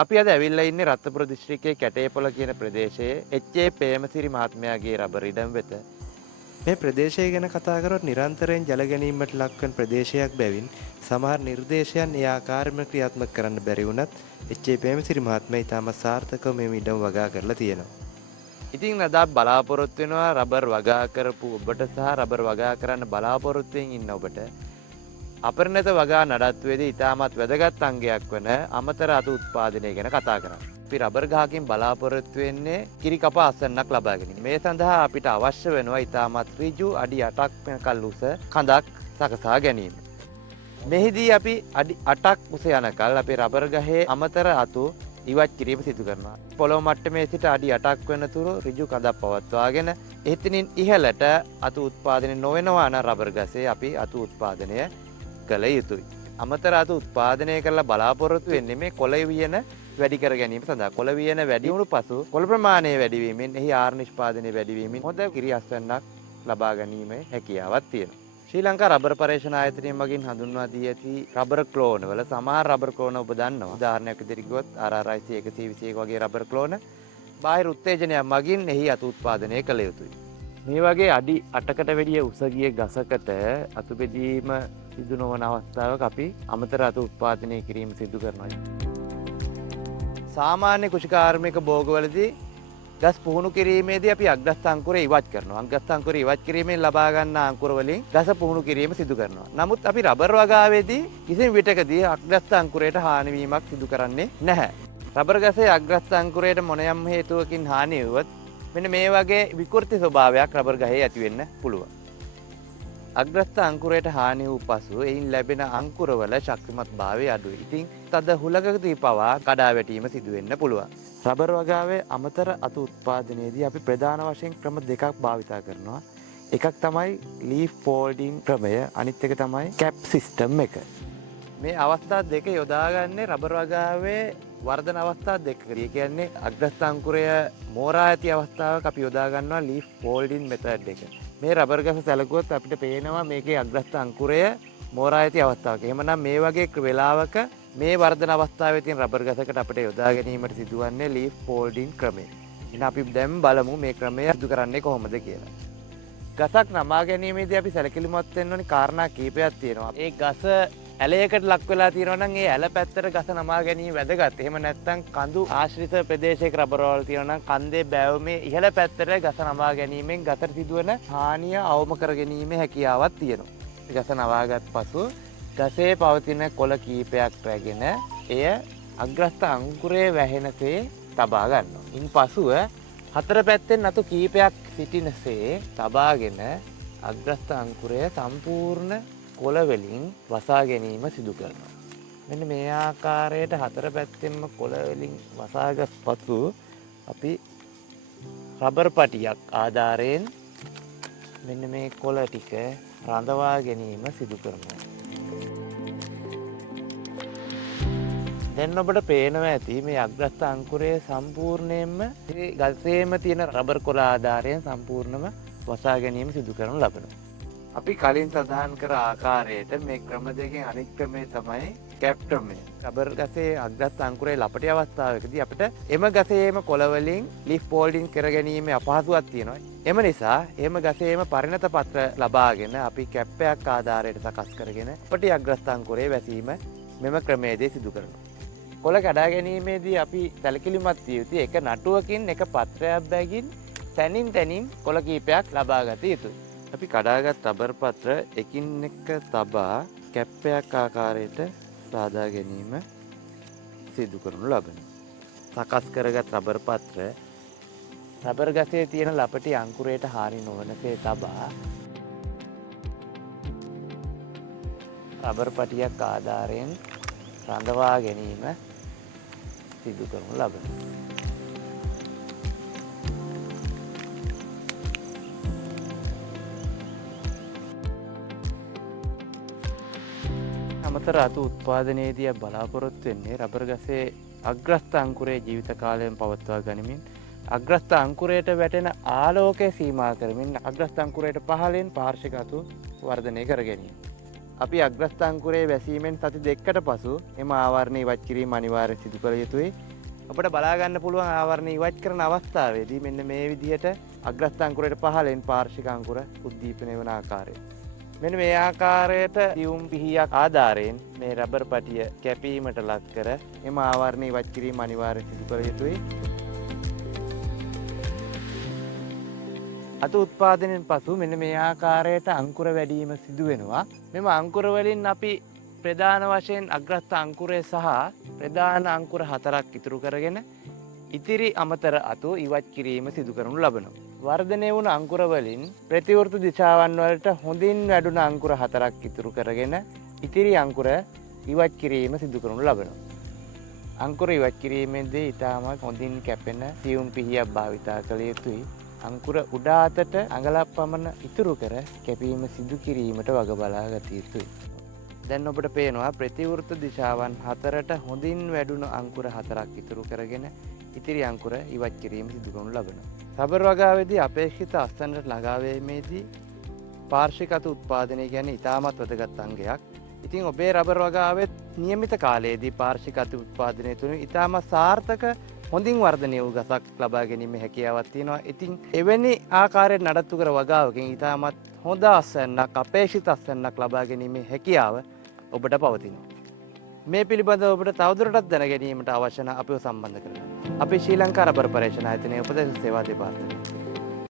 අපි අද ඇවිල්ලා ඉන්නේ රත්නපුර දිස්ත්‍රික්කයේ කැටේපොළ කියන ප්‍රදේශයේ එච්.ඒ. ප්‍රේමසිරි මහත්මයාගේ රබර් ඉඩම් වෙත. මේ ප්‍රදේශය ගැන කතා කරොත් නිරන්තරයෙන් ජල ගැනීමට ලක්වන ප්‍රදේශයක් බැවින් සමහර නිර්දේශයන් ඒ ආකාරයෙන්ම ක්‍රියාත්මක කරන්න බැරි වුණත් එච්.ඒ. ප්‍රේමසිරි මහත්මයා ඉතාම සාර්ථකව මේ ඉඩම් වගා කරලා තියෙනවා. ඉතින් අද බලාපොරොත්තු වෙනවා රබර් වගා කරපු ඔබට සහ රබර් වගා කරන්න බලාපොරොත්තු වෙමින් ඉන්න ඔබට අපරිණත වගා නඩත්තුවේදී ඉතාමත් වැදගත් අංගයක් වන අමතර අතු උත්පාදනය ගැන කතා කරමු. අපි රබර් ගහකින් බලාපොරොත්තු වෙන්නේ කිරි කප අසන්නක් ලබා ගැනීම. මේ සඳහා අපිට අවශ්‍ය වෙනවා ඉතාමත් ඍජු අඩි 8ක් වෙනකල් උස කඳක් සකසා ගැනීම. මෙහිදී අපි අඩි 8ක් උස යනකල් අපේ රබර් ගහේ අමතර අතු ඉවත් කිරීම සිදු කරනවා. පොළොව මට්ටමේ සිට අඩි 8ක් වෙනතුරු ඍජු කඳක් පවත්වාගෙන එතනින් ඉහළට අතු උත්පාදනය නොවෙනවා නම් රබර් ගසේ අපි අතු උත්පාදනය කළ යුතුයි. අමතර අතු උත්පාදනය කරලා බලාපොරොත්තු වෙන්නේ මේ කොළ වියන වැඩි කර ගැනීම සඳහා. කොළ වියන වැඩි වුණු පසු කොළ ප්‍රමාණය වැඩි වීමෙන් එහි ආහාර නිෂ්පාදනය වැඩි වීමෙන් හොඳ කිරි අස්වැන්නක් ලබා ගැනීමේ හැකියාවක් තියෙනවා. ශ්‍රී ලංකා රබර් පර්යේෂණ ආයතනය මගින් හඳුන්වා දී ඇති රබර් ක්ලෝන වල සමහර රබර් ක්ලෝන ඔබ දන්නවා. උදාහරණයක් විදිහට කිව්වොත් RRIC 121 වගේ රබර් ක්ලෝන බාහිර උත්තේජනයක් මගින් එහි අතු උත්පාදනය කළ යුතුයි. මේ වගේ අඩි 8කට වැඩිය උස ගිය ගසකට අතු බෙදීම සිදු නොවන අවස්ථාවක අපි අමතර අතු උත්පාදනය කිරීම සිදු කරනවා. සාමාන්‍ය කෘෂිකාර්මික භෝගවලදී ගස් පුහුණු කිරීමේදී අපි අග්‍රස්ථ අංකුරය ඉවත් කරනවා. අග්‍රස්ථ අංකුරය ඉවත් කිරීමෙන් ලබා ගන්නා අංකුර වලින් ගස පුහුණු කිරීම සිදු කරනවා. නමුත් අපි රබර් වගාවේදී කිසිම විටකදී අග්‍රස්ථ අංකුරයට හානි වීමක් සිදු කරන්නේ නැහැ. රබර් ගසේ අග්‍රස්ථ අංකුරයට මොනයම් හේතුවකින් හානි වුවත් මෙන්න මේ වගේ විකෘති ස්වභාවයක් රබර් ගහේ ඇති වෙන්න පුළුවන්. අග්‍රස්ථ අංකුරයට හානි වූ පසු එයින් ලැබෙන අංකුරවල ශක්තිමත් භාවය අඩුයි. ඉතින් තද හුලකදී පවා කඩා වැටීම සිදු වෙන්න පුළුවන්. රබර් වගාවේ අමතර අතු උත්පාදනයේදී අපි ප්‍රධාන වශයෙන් ක්‍රම දෙකක් භාවිතා කරනවා. එකක් තමයි ලීෆ් ෆෝල්ඩින් ක්‍රමය, අනිත් එක තමයි කැප් සිස්ටම් එක. මේ අවස්ථා දෙක යොදාගන්නේ රබර් වගාවේ වර්ධන අවස්ථා දෙකකදී. ඒ කියන්නේ අග්‍රස්ථ අංකුරය මෝරා ඇති අවස්ථාවක අපි යොදා ගන්නවා ලීෆ් ෆෝල්ඩින් මෙතඩ් එක. මේ රබර් ගස සැලකුවොත් අපිට පේනවා මේකේ අග්‍රස්ථ අංකුරය මෝරා ඇති අවස්ථාවක. එහෙමනම් මේ වගේ වෙලාවක මේ වර්ධන අවස්ථාවේ තියෙන රබර් ගසකට අපිට යොදා ගැනීමට සිදුවන්නේ ලීෆ් ෆෝල්ඩින් ක්‍රමය. එහෙනම් අපි දැන් බලමු මේ ක්‍රමය සිදු කරන්නේ කොහොමද කියලා. ගසක් නමා ගැනීමේදී අපි සැලකිලිමත් වෙන්න ඕනේ කාරණා කීපයක් තියෙනවා. ඒ ගස ඇලයකට ලක් වෙලා තියෙනවා නම් ඒ ඇල පැත්තට ගස නමා ගැනීම වැදගත්. එහෙම නැත්නම් කඳු ආශ්‍රිත ප්‍රදේශයක රබර් වල තියෙනවා නම් කන්දේ බෑවුමේ ඉහළ පැත්තට ගස නමා ගැනීමෙන් ගසට සිදුවන හානිය අවම කර ගැනීමේ හැකියාවක් තියෙනවා. ගස නවාගත් පසු ගසේ පවතින කොළ කීපයක් රැගෙන එය අග්‍රස්ථ අංකුරයේ වැහෙනසේ තබා ගන්නවා. ඉන්පසුව හතර පැත්තෙන් අතු කීපයක් සිටිනසේ තබාගෙන අග්‍රස්ථ අංකුරය සම්පූර්ණ කොළ වලින් වසා ගැනීම සිදු කරනවා. මෙන්න මේ ආකාරයට හතර පැත්තෙන්ම කොළ වලින් වසාගත් පසු අපි රබර් පටියක් ආධාරයෙන් මෙන්න මේ කොළ ටික රඳවා ගැනීම සිදු කරනවා. දැන් ඔබට පේනවා ඇති මේ අග්‍රස්ථ අංකුරය සම්පූර්ණයෙන්ම මේ ගසේම තියෙන රබර් කොළ ආධාරයෙන් සම්පූර්ණම වසා ගැනීම සිදු කරනු ලබනවා. අපි කලින් සඳහන් කර ආකාරයට මේ ක්‍රම දෙකෙන් අනිත් ක්‍රමය තමයි කැප් ක්‍රමය. රබර් ගසේ අග්‍රස්ථ අංකුරයේ ලපටි අවස්ථාවකදී අපිට එම ගසේම කොළ වලින් ලීෆ් ෆෝල්ඩින් කර ගැනීමේ අපහසුතාවක් තියෙනවා. එම නිසා එම ගසේම පරිණත පත්‍ර ලබාගෙන අපි කැප් එකක් ආධාරයට සකස් කරගෙන අපටි අග්‍රස්ථ අංකුරයේ වැසීම මෙම ක්‍රමයේදී සිදු කරනවා. කොළ කඩා ගැනීමේදී අපි සැලකිලිමත් විය යුතුයි. එක නටුවකින් එක පත්‍රයක් බැගින් තනින් කොළ කීපයක් ලබා ගත යුතුයි. අපි කඩාගත් රබර් පත්‍ර එකින් එක තබා කැප් එකක් ආකාරයට සාදා ගැනීම සිදු කරනු ලබනවා. සකස් කරගත් රබර් පත්‍ර රබර් ගසේ තියෙන ලපටි අංකුරයට හානි නොවනසේ තබා රබර් පටියක් ආධාරයෙන් රඳවා ගැනීම සිදු කරනු ලබනවා. අමතර අතු උත්පාදනයේදී බලාපොරොත්තු වෙන්නේ රබර් ගසේ අග්‍රස්ථ අංකුරයේ ජීවිත කාලයෙන් පවත්වා ගනිමින් අග්‍රස්ථ අංකුරයට වැටෙන ආලෝකය සීමා කරමින් අග්‍රස්ථ අංකුරයට පහළින් පාර්ශ්වික අතු වර්ධනය කර ගැනීම. අපි අග්‍රස්ථාංකුරයේ වැසීමෙන් සති දෙකකට පසු එම ආවරණය ඉවත් කිරීම අනිවාර්යයෙන් සිදු කළ යුතුයි. අපිට බලා ගන්න පුළුවන් ආවරණය ඉවත් කරන අවස්ථාවේදී මෙන්න මේ විදිහට අග්‍රස්ථාංකුරයට පහළෙන් පාර්ශ්වික අංකුර උද්දීපනය වන ආකාරය. මෙන්න මේ ආකාරයට සියුම් පිහියක් ආධාරයෙන් මේ රබර් පටිය කැපීමට ලක් කර එම ආවරණය ඉවත් කිරීම අනිවාර්යයෙන් සිදු කළ යුතුයි. අත උත්පාදනයෙන් පසු මෙන්න මේ ආකාරයට අංකුර වැඩිවීම සිදු වෙනවා. මෙම අංකුර වලින් අපි ප්‍රධාන වශයෙන් අග්‍රස්ථ අංකුරය සහ ප්‍රධාන අංකුර 4ක් ඉතුරු කරගෙන ඉතිරි අමතර අතු ඉවත් කිරීම සිදු කරනු ලබනවා. වර්ධනය වුණ අංකුර වලින් ප්‍රතිවෘත්ත දිශාවන් වලට හොඳින් වැඩුණ අංකුර 4ක් ඉතුරු කරගෙන ඉතිරි අංකුර ඉවත් කිරීම සිදු කරනු ලබනවා. අංකුර ඉවත් කිරීමේදී ඊටමත් හොඳින් කැපෙන සියුම් පිහියක් භාවිතා කළ යුතුයි. අංකුර උඩ අතට අඟලක් පමණ ඉතුරු කර කැපීම සිදු කිරීමට වග බලා ගත යුතුයි. දැන් ඔබට පේනවා ප්‍රතිවෘත්ත දිශාවන් 4ට හොඳින් වැඩුණු අංකුර 4ක් ඉතුරු කරගෙන ඉතිරි අංකුර ඉවත් කිරීම සිදු කරනු ලබනවා. රබර් වගාවේදී අපේක්ෂිත අස්තනට ළඟා වීමේදී පාර්ශ්වික අතු උත්පාදනය කියන්නේ ඉතාමත් වැදගත් අංගයක්. ඉතින් ඔබේ රබර් වගාවේ નિયમિત කාලයේදී පාර්ශ්වික අතු උත්පාදනය තුළින් ඉතාමත් සාර්ථක හොඳින් වර්ධනය වූ ගසක් ලබා ගැනීමේ හැකියාවක් තියෙනවා. ඉතින් එවැනි ආකාරයෙන් නඩත්තු කර වගාවකින් ඉතාමත් හොඳ අස්වැන්නක් අපේක්ෂිත අස්වැන්නක් ලබා ගැනීමේ හැකියාව ඔබට පවතිනවා. මේ පිළිබඳව ඔබට තවදුරටත් දැන ගැනීමට අවශ්‍ය නම් අපිව සම්බන්ධ කරගන්න. අපි ශ්‍රී ලංකා රබර් පරීක්ෂණ ආයතනයේ උපදෙස් සේවා දෙපාර්තමේන්තුව